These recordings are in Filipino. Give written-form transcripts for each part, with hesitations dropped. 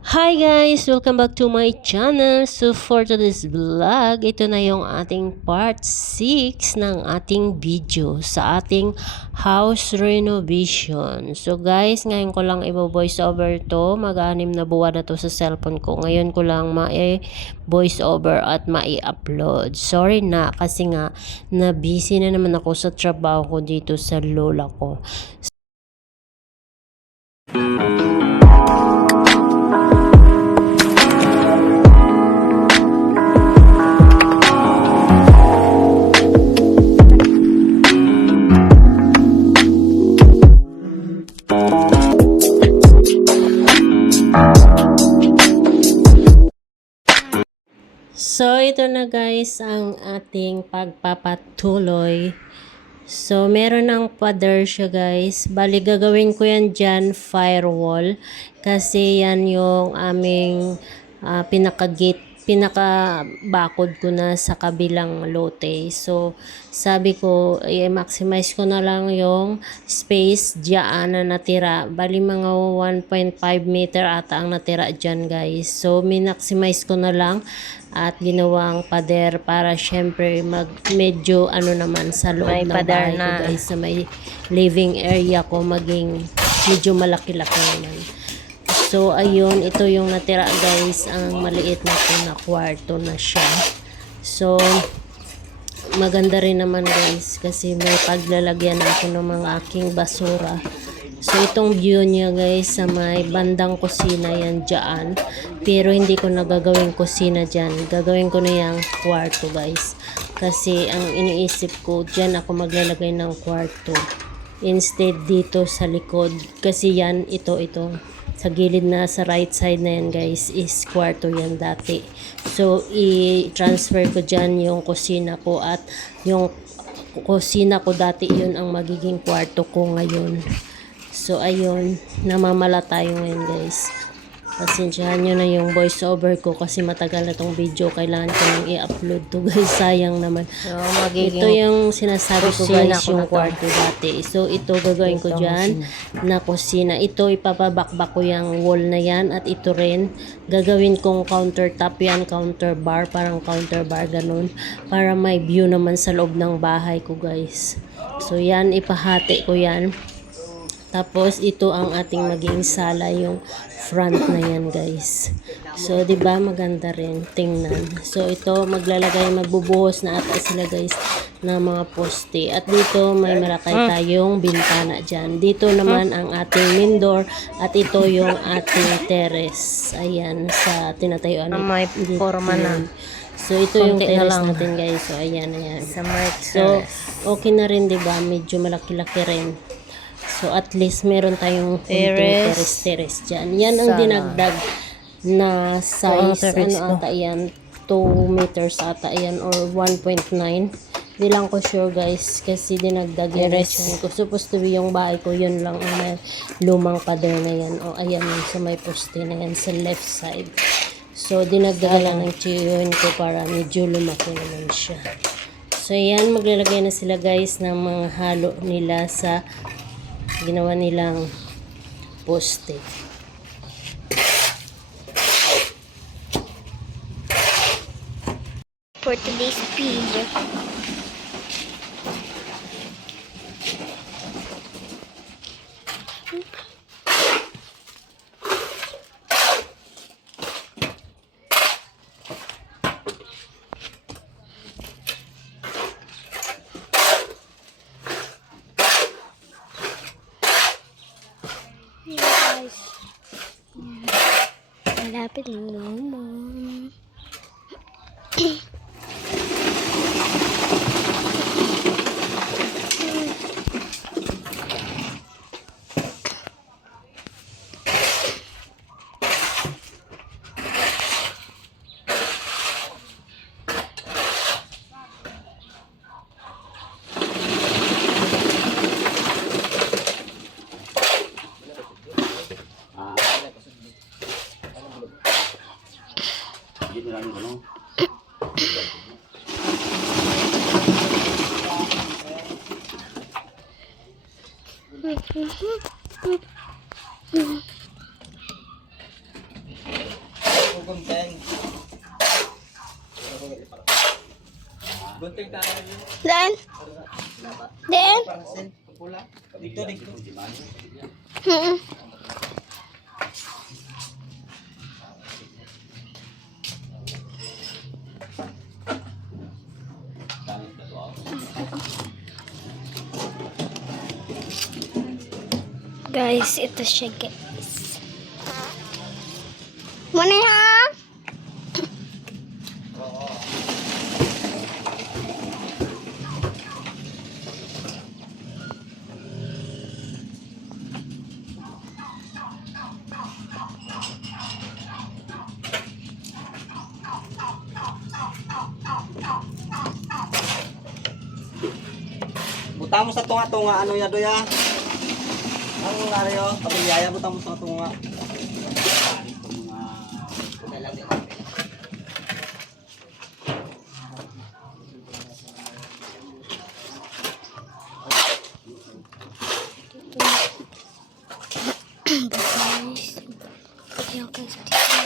Hi guys! Welcome back to my channel. So for today's vlog, ito na yung ating part 6 ng ating video sa ating house renovation. So guys, ngayon ko lang i-voice over to. Mag-anim na buwan na to sa cellphone ko. Ngayon ko lang ma-voice over at ma-upload. Sorry na kasi nga na busy na naman ako sa trabaho ko dito sa lola ko. So, ito na guys ang ating pagpapatuloy. So, meron ng pader siya guys. Bali, gagawin ko yan dyan, firewall. Kasi yan yung aming pinaka-bakod ko na sa kabilang lote. So, sabi ko, i-maximize ko na lang yung space dyan na natira. Bali, mga 1.5 meter ata ang natira dyan guys. So, min-maximize ko na lang at ginawang pader para syempre medyo ano naman sa loob ng bahay ko guys, sa may living area ko maging medyo malaki-laki naman. So ayun, ito yung natira guys, ang maliit na kwarto na siya. So maganda rin naman guys kasi may paglalagyan ako ng mga aking basura. So itong view niya guys sa may bandang kusina yan dyan. Pero hindi ko na gagawin kusina dyan. Gagawin ko na yung kwarto guys. Kasi ang iniisip ko dyan ako maglalagay ng kwarto. Instead dito sa likod. Kasi yan ito. Sa gilid na sa right side na yan guys is kwarto yan dati. So i-transfer ko dyan yung kusina ko at yung kusina ko dati yun ang magiging kwarto ko ngayon. So, ayun, namamala tayo ngayon guys. Pasensyahan nyo na yung voice over ko kasi matagal na tong video. Kailangan ko nang i-upload to guys. Sayang naman. So, ito yung sinasabi ko guys, yung kwarto dati. So, ito gagawin ko dyan na kusina. Ito, ipapabakbak ko yung wall na yan. At ito rin, gagawin kong countertop yan, counter bar. Parang counter bar, ganun. Para may view naman sa loob ng bahay ko guys. So, yan, ipahati ko yan. Tapos ito ang ating maging sala, yung front na yan guys. So 'di ba maganda rin tingnan. So ito magbubuhos na ata sila guys ng mga poste. At dito may malaki tayong bintana diyan. Dito naman ang ating main door at ito yung ating terrace. Ayan sa tinatayuan dito. May forma na. So ito yung terrace natin guys. So ayan. So okay na rin 'di ba? Medyo malaki-laki rin. So, at least meron tayong terrace dyan. Yan ang dinagdag na size. Ano ata yan? 2 meters ata yan or 1.9. Hindi lang ko sure guys kasi dinagdag yung ko. Supposed to be yung bahay ko. Yun lang ang may lumang pader na yan. O ayan yung sa may poste na yan sa left side. So, dinagdag lang ng chiyoin ko para medyo lumaki naman siya. So, yan. Maglalagay na sila guys ng mga halo nila sa ginawa nilang poste. For today's video. Guys, malapit na naman. Gunting. Gunting tayo. Dan? Dan? Parasin. Pula. Dito, dito. Hmm. Guys, ito siya guys. Muna ha? Butang mo sa tunga-tunga. Ano ya doya? Ano nga rin yun? Pabiliyaya, butang mo sa tunga. Guys, ayaw kan sa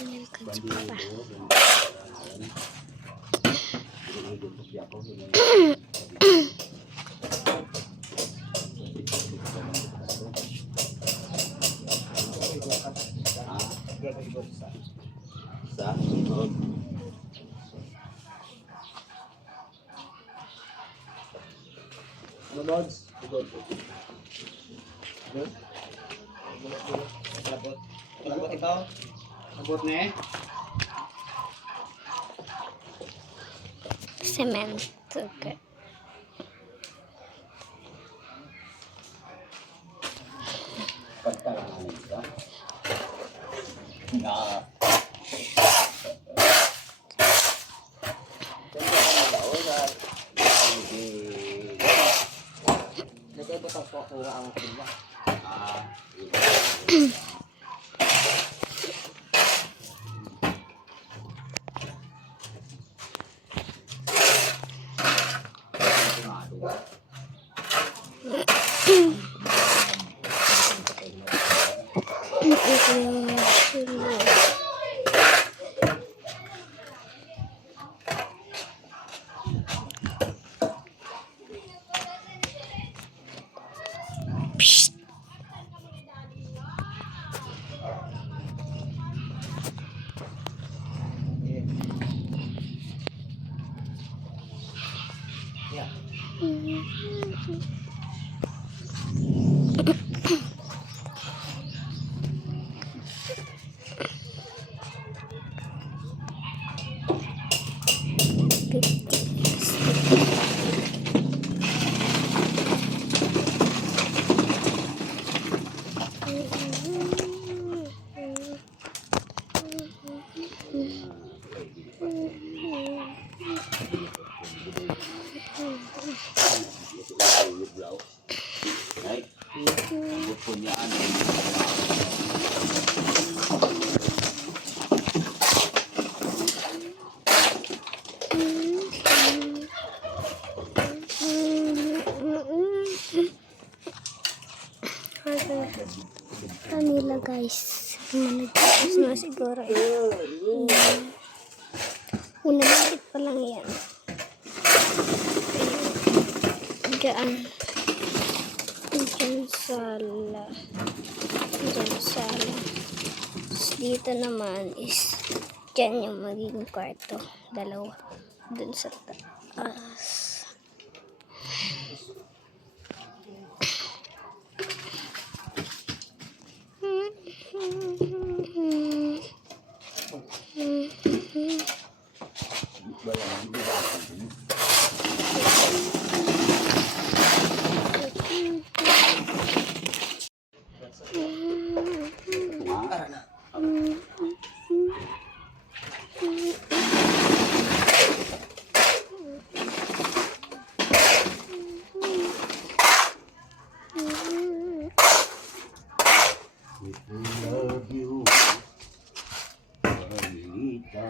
tingin kan sa papa. Sa? Ano, Lods? Good. Labot. Labot ikaw? Labot na eh? Cement. Okay. Pagkalangan ito. Na. Lagay ko ito po ang pila. Psst. Kanila guys, managpapos na siguro yun. Una bakit pa lang yan. Gaan. Diyan sala. Diyan sala. Dito naman is dyan yung magiging kwarto. Dalawa. Dun sa taas. Love you, Anita.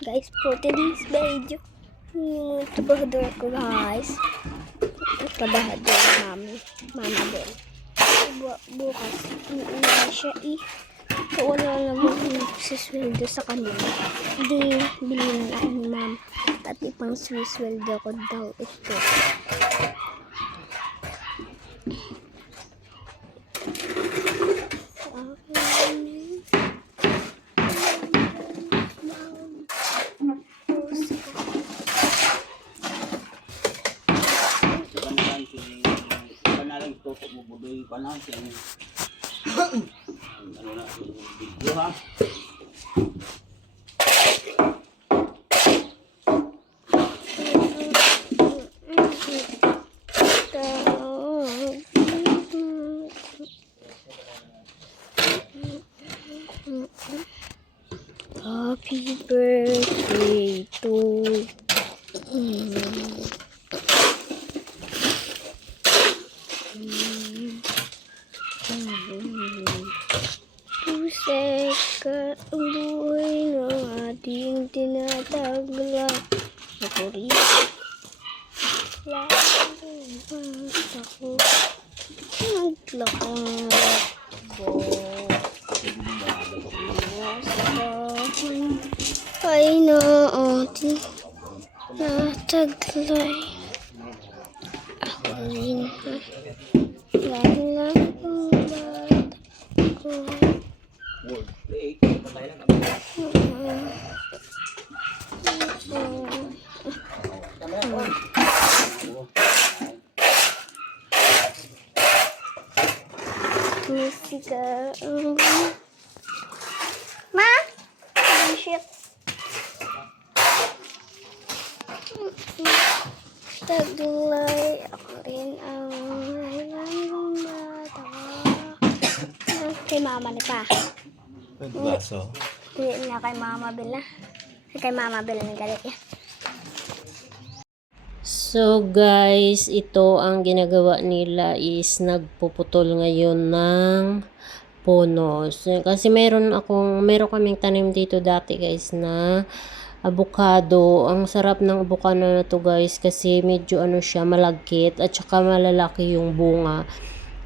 Guys, for today's video, yung trabahador ko guys. Trabahador namin. Mama din. Bukas, uuwi siya So, wala naman sisweldo sa kanila. Hindi, bilhin na ako ni mama. At ipang sisweldo ko daw ito. Happy birthday to Puseka ang buhay ng ating tinatagla. Nakurita. Ako. Naglakad. Ay na ating nataglay. Ako rin. Lagi lang ang bata ko. Musika. Ma? Oh, shit. Taglay. Ako rin ang layang bata. Kay mama na pa. Baso. Hindi na kay mama Bella. Kay mama Bella na galit yan. So guys, ito ang ginagawa nila is nagpuputol ngayon ng puno. Kasi meron kaming tanim dito dati guys na avocado. Ang sarap ng avocado na to guys kasi medyo siya malagkit at saka malalaki yung bunga.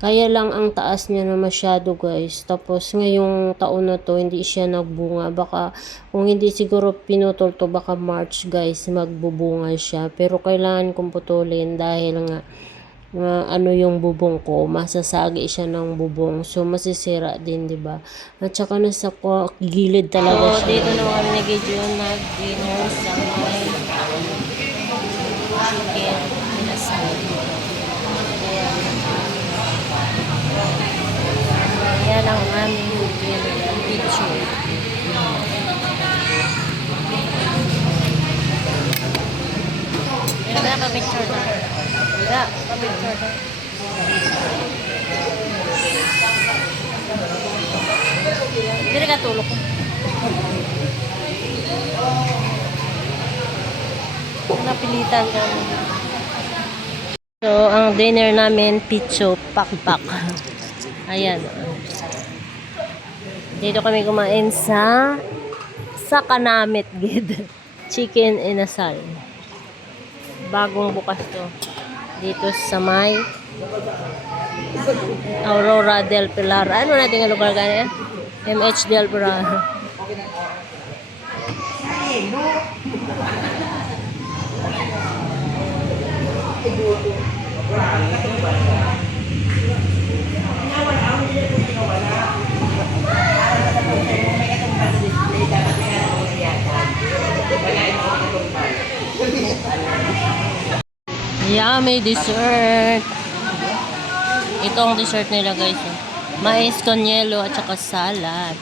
Kaya lang ang taas niya na masyado guys. Tapos ngayong taon na to hindi siya nagbunga. Baka kung hindi siguro pinutol to baka March guys magbubunga siya. Pero kailangan kong putulin dahil nga ano yung bubong ko, masasagi siya ng bubong. So, masisira din, di ba? At saka nasa gilid talaga siya. Dito na kami nag-video nag-dinner sa may chicken inasal. Ayan ang aming picture. Wala pa picture na. Wala pa picture na. Hindi ka tulog ko. Napilitan ka. So, ang dinner namin, pizza, pakpak. Ayan. Dito kami kumain sa Kanamit Gid. Chicken inasal. Bagong bukas to. Dito sa may Aurora del Pilar. Ano natin ang lugar ganyan? MH del Pilar. Yummy dessert. Ito ang dessert nila guys. Mais con yelo at saka salad.